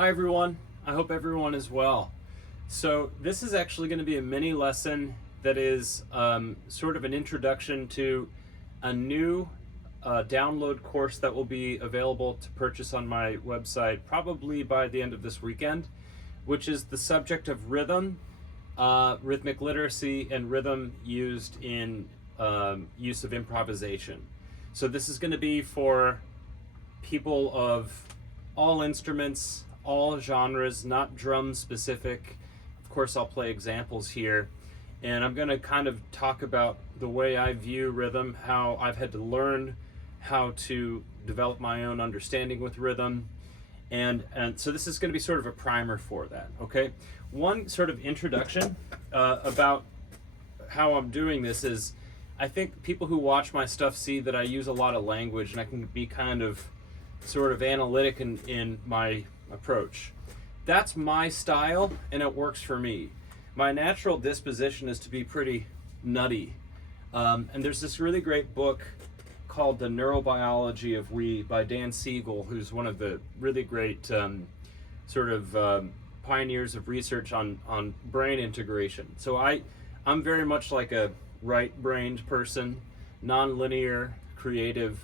Hi everyone, I hope everyone is well. So this is actually going to be a mini lesson that is sort of an introduction to a new download course that will be available to purchase on my website probably by the end of this weekend, which is the subject of rhythm, rhythmic literacy, and rhythm used in use of improvisation. So this is going to be for people of all instruments, all genres, not drum specific. Of course, I'll play examples here. And I'm going to kind of talk about the way I view rhythm, how I've had to learn how to develop my own understanding with rhythm. And so this is going to be sort of a primer for that, okay? One sort of introduction about how I'm doing this is I think people who watch my stuff see that I use a lot of language and I can be kind of sort of analytic in my approach. That's my style and it works for me. My natural disposition is to be pretty nutty. And there's this really great book called The Neurobiology of We by Dan Siegel, who's one of the really great pioneers of research on brain integration. So I'm very much like a right-brained person, non-linear, creative.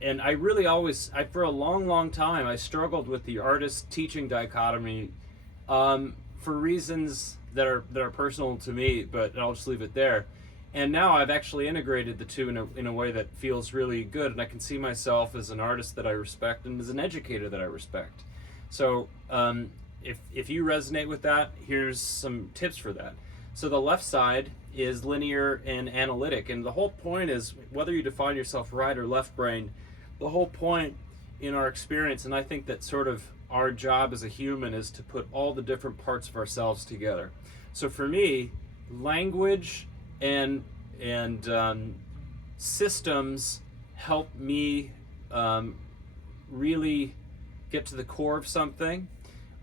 And I really always, for a long time, I struggled with the artist-teaching dichotomy for reasons that are personal to me, but I'll just leave it there. And now I've actually integrated the two in a way that feels really good, and I can see myself as an artist that I respect and as an educator that I respect. So if you resonate with that, here's some tips for that. So the left side is linear and analytic, and the whole point is, whether you define yourself right or left brain, the whole point in our experience, and I think that sort of our job as a human, is to put all the different parts of ourselves together. So for me, language and systems help me really get to the core of something.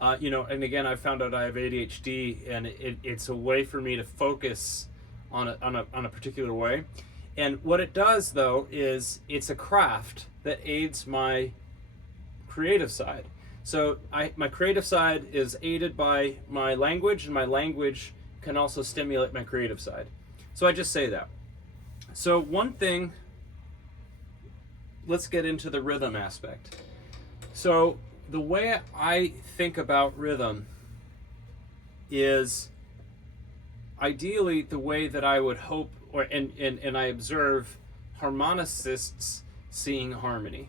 And again, I found out I have ADHD, and it's a way for me to focus on a particular way. And what it does, though, is it's a craft that aids my creative side. So my creative side is aided by my language, and my language can also stimulate my creative side. So I just say that. So one thing, let's get into the rhythm aspect. So the way I think about rhythm is ideally the way that I would hope, and I observe harmonicists seeing harmony.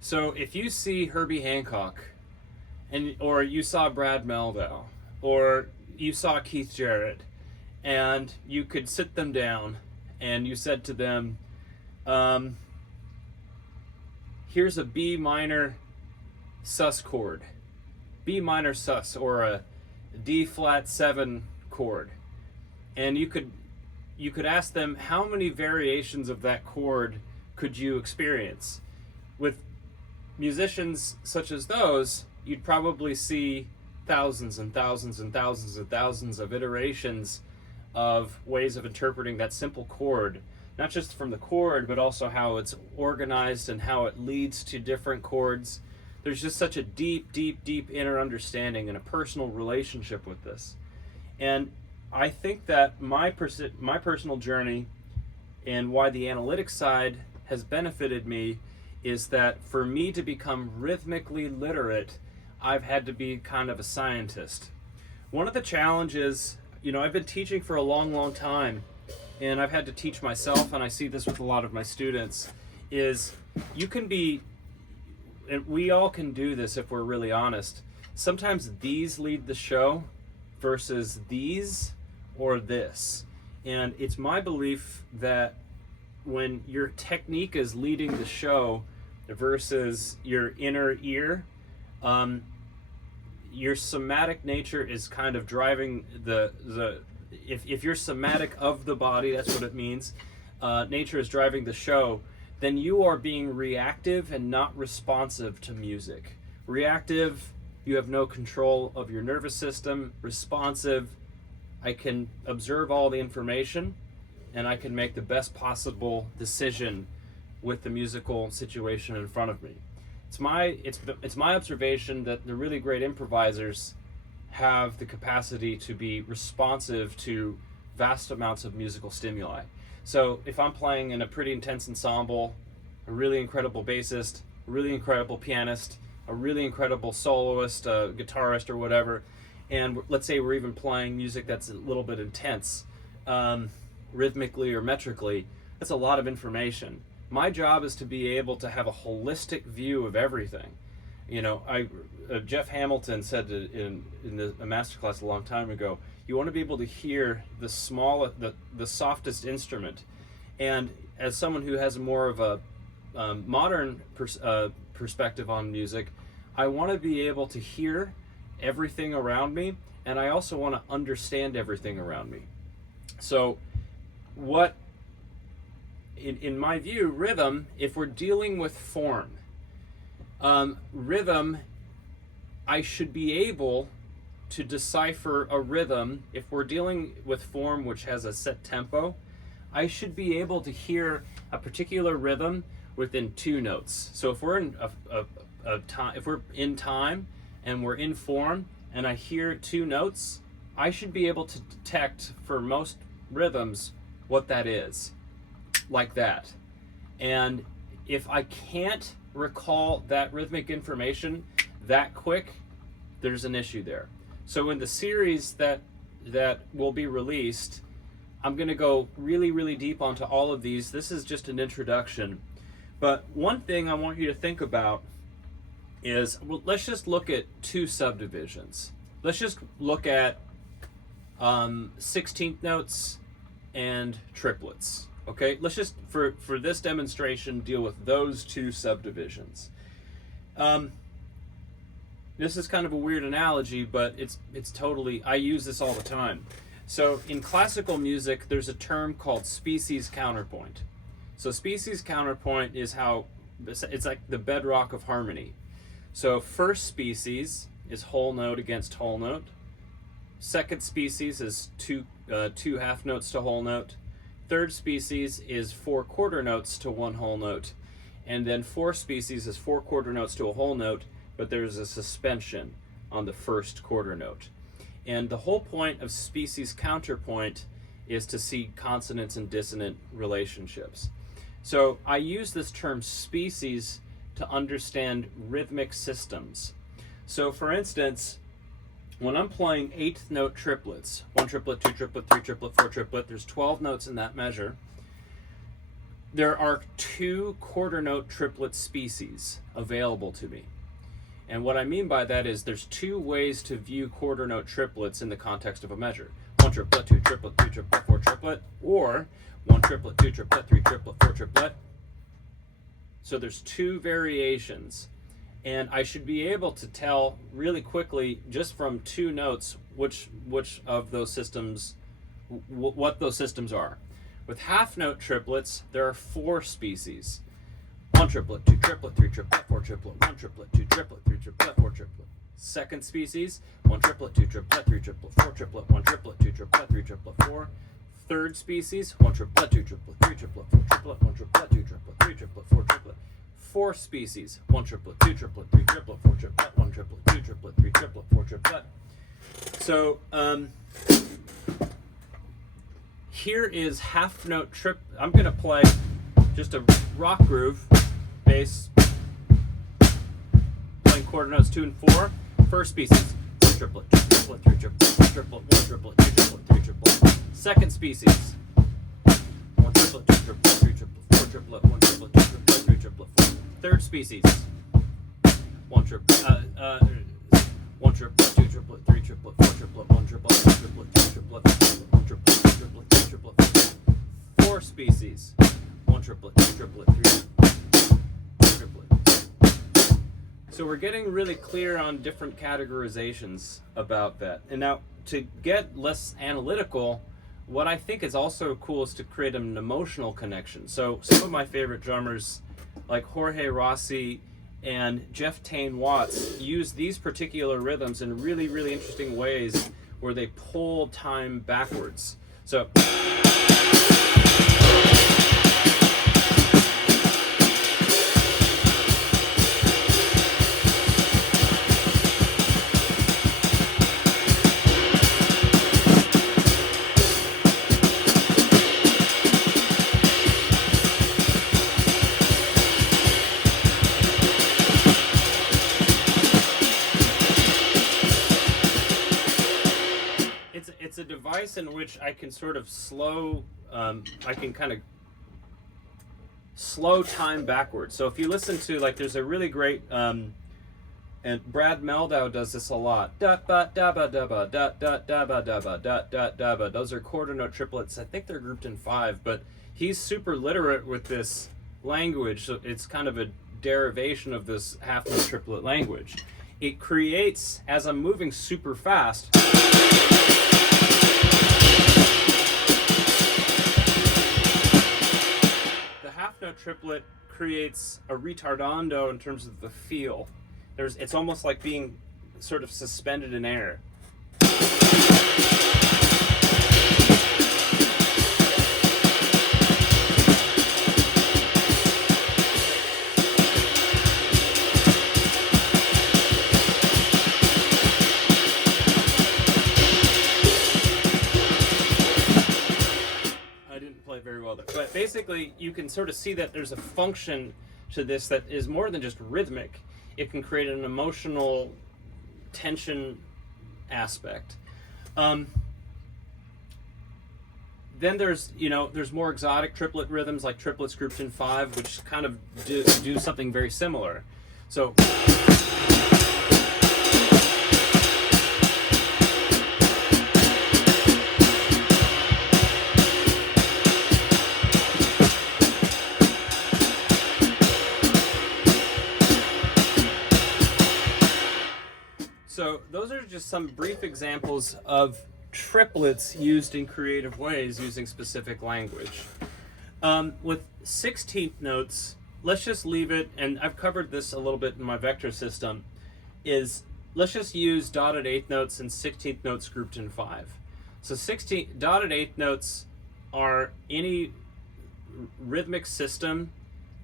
So if you see Herbie Hancock, or you saw Brad Mehldau, or you saw Keith Jarrett, and you could sit them down and you said to them, here's a B minor sus chord, B minor sus, or a D flat 7 chord, and you could ask them, how many variations of that chord could you experience? With musicians such as those, you'd probably see thousands and thousands and thousands and thousands of iterations of ways of interpreting that simple chord, not just from the chord, but also how it's organized and how it leads to different chords. There's just such a deep inner understanding and a personal relationship with this. And I think that my personal journey, and why the analytic side has benefited me, is that for me to become rhythmically literate, I've had to be kind of a scientist. One of the challenges, I've been teaching for a long time, and I've had to teach myself, and I see this with a lot of my students, is you can be, and we all can do this if we're really honest, sometimes these lead the show versus these or this. And it's my belief that when your technique is leading the show versus your inner ear, your somatic nature is kind of driving if you're somatic of the body, that's what it means, nature is driving the show, then you are being reactive and not responsive to music. Reactive, you have no control of your nervous system. Responsive, I can observe all the information and I can make the best possible decision with the musical situation in front of me. It's my observation that the really great improvisers have the capacity to be responsive to vast amounts of musical stimuli. So if I'm playing in a pretty intense ensemble, a really incredible bassist, a really incredible pianist, a really incredible soloist, a guitarist or whatever, and let's say we're even playing music that's a little bit intense, rhythmically or metrically, that's a lot of information. My job is to be able to have a holistic view of everything. You know, Jeff Hamilton said in a masterclass a long time ago, you want to be able to hear the softest instrument. And as someone who has more of a modern perspective on music, I want to be able to hear everything around me, and I also want to understand everything around me. So in my view, rhythm, if we're dealing with form, rhythm, I should be able to decipher a rhythm. If we're dealing with form which has a set tempo, I should be able to hear a particular rhythm within 2 notes. So if we're in if we're in time and we're in form and I hear 2 notes, I should be able to detect for most rhythms what that is, like that. And if I can't recall that rhythmic information that quick, there's an issue there. So in the series that will be released, I'm going to go really, really deep onto all of these. This is just an introduction. But one thing I want you to think about is, well, let's just look at 2 subdivisions. Let's just look at 16th notes and triplets. Okay, let's just, for this demonstration, deal with those 2 subdivisions. This is kind of a weird analogy, but it's totally, I use this all the time. So in classical music, there's a term called species counterpoint. So species counterpoint is how, it's like the bedrock of harmony. So first species is whole note against whole note. Second species is two half notes to whole note. Third species is 4 quarter notes to 1 whole note. And then fourth species is 4 quarter notes to a whole note, but there's a suspension on the first quarter note. And the whole point of species counterpoint is to see consonance and dissonant relationships. So I use this term species to understand rhythmic systems. So for instance, when I'm playing 8th note triplets, 1 triplet, 2 triplet, 3 triplet, 4 triplet, there's 12 notes in that measure. There are 2 quarter note triplet species available to me. And what I mean by that is there's 2 ways to view quarter note triplets in the context of a measure. 1 triplet, 2 triplet, 3 triplet, 4 triplet, or 1 triplet, 2 triplet, 3 triplet, 4 triplet. So there's 2 variations. And I should be able to tell really quickly, just from 2 notes, which of those systems, what those systems are. With half note triplets, there are 4 species. 1 triplet, 2 triplet, 3 triplet, 4 triplet, 1 triplet, 2 triplet, 3 triplet, 4 triplet. Second species, 1 triplet, 2 triplet, 3 triplet, 4 triplet, 1 triplet, 2 triplet, 3 triplet, 4. Third species, 1 triplet, 2 triplet, 3 triplet, 4 triplet, 1 triplet, 2 triplet, 3 triplet, 4 triplet. Fourth species, 1 triplet, 2 triplet, 3 triplet, 4 triplet, 1 triplet, 2 triplet, 3 triplet, 4 triplet. So here is half note trip. I'm going to play just a rock groove, bass, playing quarter notes 2 and 4. First species, 1 triplet, 2 triplet, 3 triplet, 1 triplet, 1 triplet, 2 triplet, 3 triplet. Second species, 1 triplet, 2 triplet, 3 triplet, 4 triplet, 1 triplet, 2 triplet, 3 triplet, 4. Third species, 1 triplet, 1 triplet, 2 triplet, 3 triplet, 4 triplet, 1 triplet, 2 triplet, 3 triplet, 1 triplet, 2 triplet, 3 triplet. Four species, 1 triplet, 2 triplet, 3 triplet. So we're getting really clear on different categorizations about that. And now, to get less analytical, what I think is also cool is to create an emotional connection. So some of my favorite drummers, like Jorge Rossi and Jeff Tain Watts, use these particular rhythms in really, really interesting ways where they pull time backwards. So device in which I can sort of I can kind of slow time backwards. So if you listen to, like, there's a really great, and Brad Meldau does this a lot. Da ba da ba da ba da da da ba da ba da da da ba. Those are quarter note triplets. I think they're grouped in 5, but he's super literate with this language. So it's kind of a derivation of this half note triplet language. It creates, as I'm moving super fast, the half note triplet creates a retardando in terms of the feel. It's almost like being sort of suspended in air. Very well there. But basically, you can sort of see that there's a function to this that is more than just rhythmic. It can create an emotional tension aspect. Then there's more exotic triplet rhythms like triplets grouped in 5, which kind of do something very similar. So So those are just some brief examples of triplets used in creative ways using specific language. With 16th notes, let's just leave it, and I've covered this a little bit in my vector system, let's just use dotted 8th notes and 16th notes grouped in 5. So dotted 8th notes are any rhythmic system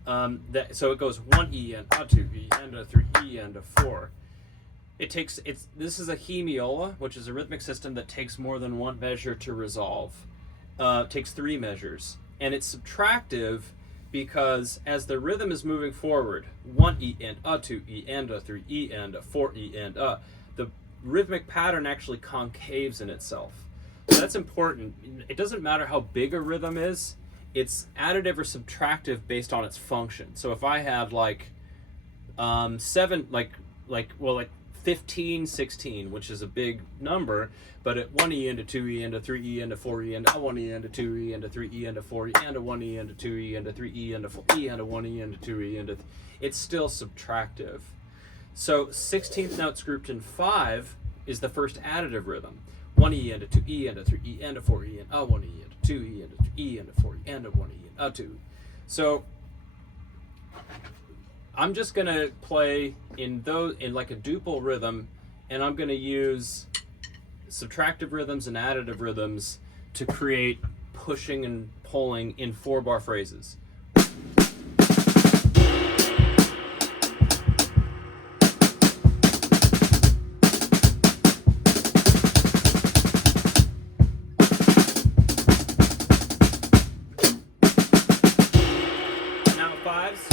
so it goes 1 E and a 2 E and a 3 E and a 4. This is a hemiola, which is a rhythmic system that takes more than one measure to resolve. It takes 3 measures. And it's subtractive because as the rhythm is moving forward, 1 E and a 2 E and a 3 E and a 4 E and a, the rhythmic pattern actually concaves in itself. So that's important. It doesn't matter how big a rhythm is, it's additive or subtractive based on its function. So if I have like 15, 16, which is a big number, but at 1 E and a 2 E and a 3 E and a 4 E and a 1 E and a 2 E and a 3 E and a 4 E and a 1 E and a 2 E and a 3 E and a 4 E and a 1 E and a 2 E and a it's still subtractive. So 16th notes grouped in 5 is the first additive rhythm. 1 E and a 2 E and a 3 E and a 4 E and a 1 E and a 2 E and a 3 E and a 4 E and a 1 E and a 2. So I'm just going to play in like a duple rhythm, and I'm going to use subtractive rhythms and additive rhythms to create pushing and pulling in 4-bar phrases. Now 5s.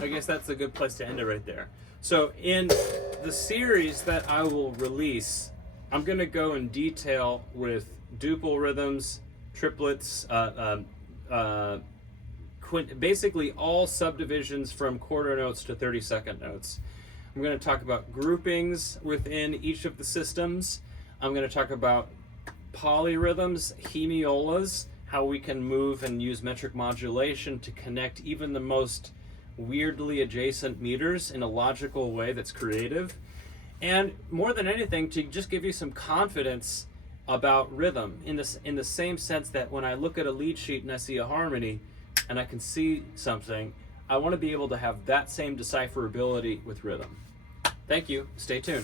I guess that's a good place to end it right there. So in the series that I will release, I'm going to go in detail with duple rhythms, triplets, basically all subdivisions from quarter notes to 32nd notes. I'm going to talk about groupings within each of the systems. I'm going to talk about polyrhythms, hemiolas, how we can move and use metric modulation to connect even the most weirdly adjacent meters in a logical way that's creative. And more than anything, to just give you some confidence about rhythm in the same sense that when I look at a lead sheet and I see a harmony and I can see something, I want to be able to have that same decipherability with rhythm. Thank you. Stay tuned.